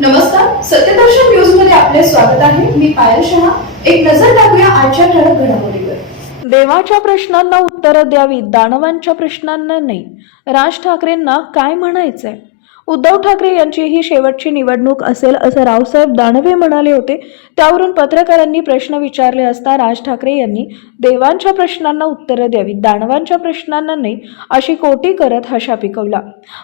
नमस्कार, सत्यदर्शन न्यूज मध्ये आपले स्वागत आहे. मी पायल शहा. एक नजर टाकूया आजच्या ठळक घडामोडीवर. देवाच्या प्रश्नांना उत्तरं द्यावीत, दानवांच्या प्रश्नांना नाही. राज ठाकरेंना काय म्हणायचंय? उद्धव ठाकरे यांची ही शेवटची निवडणूक असेल असं रावसाहेब दानवे म्हणाले होते. त्यावरून पत्रकारांनी प्रश्न विचारले असता राज ठाकरे यांनी देवांच्या प्रश्नांना उत्तरं द्यावीत, दानवांच्या प्रश्नांना नाही अशी कोटी करत हशा पिकवला.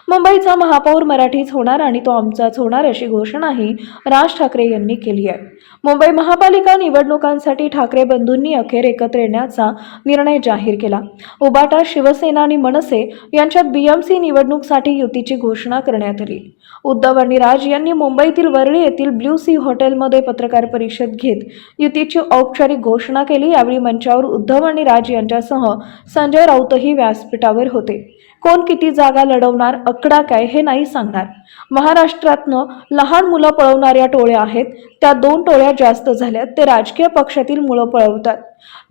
मुंबईचा महापौर मराठीच होणार आणि तो आमचाच होणार अशी घोषणाही राज ठाकरे यांनी केली आहे. मुंबई महापालिका निवडणुकांसाठी ठाकरे बंधूंनी अखेर एकत्र येण्याचा निर्णय जाहीर केला. उबाटा, शिवसेना आणि मनसे यांच्यात बीएमसी निवडणुकीसाठी युतीची घोषणा करण्यात आली. उद्धव आणि राज यांनी मुंबईतील वरळी येथील ब्ल्यू सी हॉटेलमध्ये पत्रकार परिषद घेत युतीची औपचारिक घोषणा केली. यावेळी मंचावर उद्धव आणि राज यांच्यासह संजय राऊतही व्यासपीठावर होते. कोण किती जागा लढवणार, आकडा काय हे नाही सांगणार. महाराष्ट्रातनं लहान मुलं पळवणाऱ्या टोळ्या आहेत, त्या 2 टोळ्या जास्त झाल्यात. ते राजकीय पक्षातील मुलं पळवतात,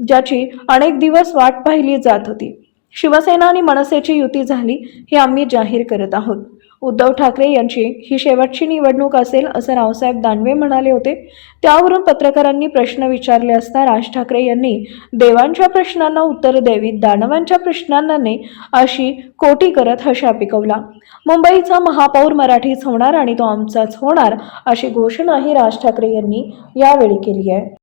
ज्याची अनेक दिवस वाट पाहिली जात होती. शिवसेना आणि मनसेची युती झाली हे आम्ही जाहीर करत आहोत. उद्धव ठाकरे यांची ही शेवटची निवडणूक असेल असं रावसाहेब दानवे म्हणाले होते. त्यावरून पत्रकारांनी प्रश्न विचारले असता राज ठाकरे यांनी देवांच्या प्रश्नांना उत्तर द्यावीत, दानवांच्या प्रश्नांना नाही अशी कोटी करत हशा पिकवला. मुंबईचा महापौर मराठीच होणार आणि तो आमचाच होणार अशी घोषणाही राज ठाकरे यांनी यावेळी केली आहे.